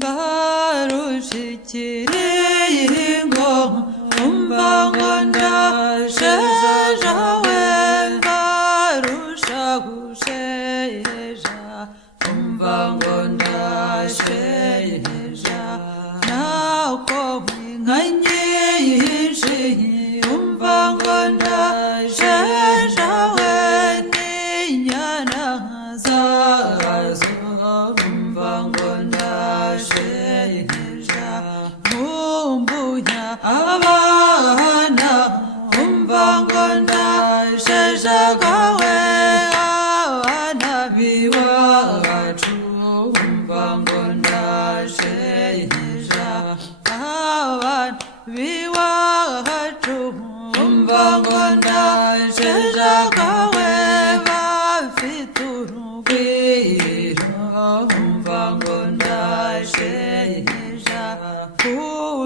barushikiriye ngo umva ngo ndashejawe barusha gusheja umva ngo ndasheja nako inka nyinshi umva ngo ndasheja we n'inyana zazo umva ngo ndasheja nkumbunya abana umva ngo ndasheja gawe abana biwacu umva ngo ndasheja abana biwacu umva ngo ndasheja gawe bafite urugwiro umva ngo ndasheja ku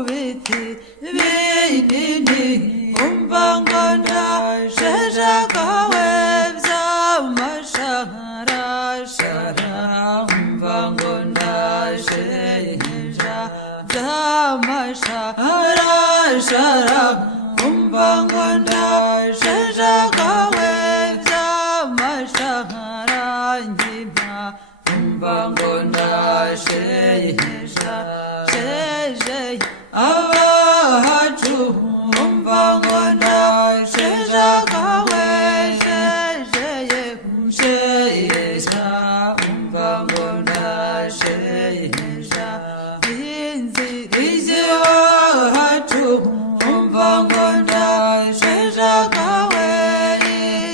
biti binini umva ngo ndasheja gawe by'amasharashara umva ngo ndasheja by'amasharashara umva ngo ndasheja gawe by'amasharangina umva ngo ndasheja shejeye abacu umva ngo ndasheja gawe shejeye gusheja umva ngo ndasheja inzira iwacu umva ngo ndasheja gawe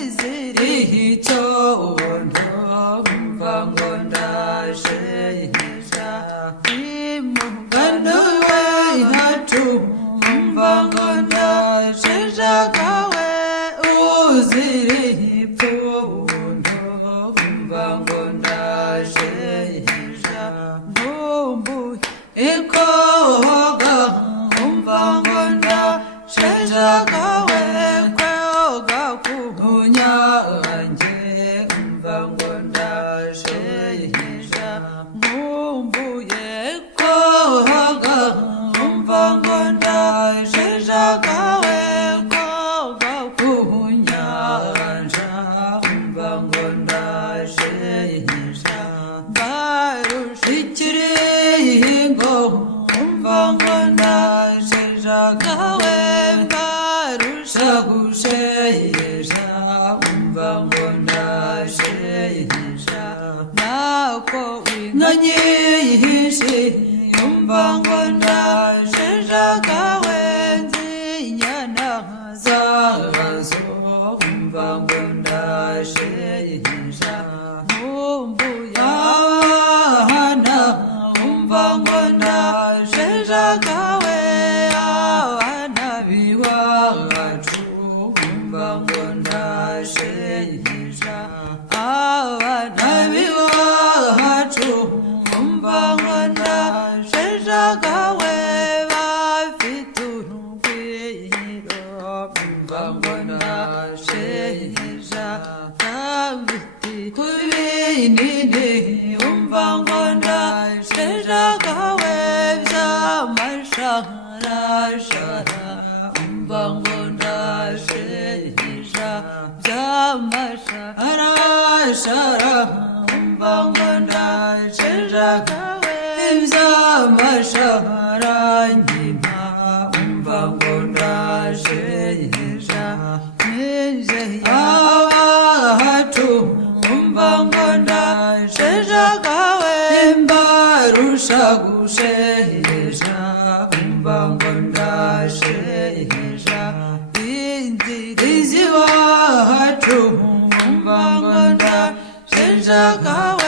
iziri icyondo umva ngo ndasheja imugano wacu umva ngo ndasheja gawe uziri ipfundo umva ngo ndasheja nkumbuye ikoga umva ngo ndasheja gawe kwoga ku nyange umva ngo ndasheja nkumbuye koga umva ngo ndasheja gawe koga ku nyanja umva ngo ndasheja barushikiriye ngo umva ngo ndasheja gawe barusha gusheja umva ngo ndasheja nako inka nyinshi umva ngo ndasheja gawe n'inyana zazo umva ngo ndasheja nkumbuye abana umva ngo ndasheja gawe abana biwacu umva ngo ndasheja abana biwacu umva ngo ndasheja gawe bafite urugwiro umva ngo ndasheja kabiti ku binini umva ngo ndasheja gawe by'amasharashara umva ngo ndasheja by'amasharashara umva ngo ndasheja gawe by'amasharangina umva ngo ndasheja nizeye abacu umva ngo ndasheja gawe mbarusha gusheja umva ngo ndasheja inzira iziwacu umva ngo ndasheja gawe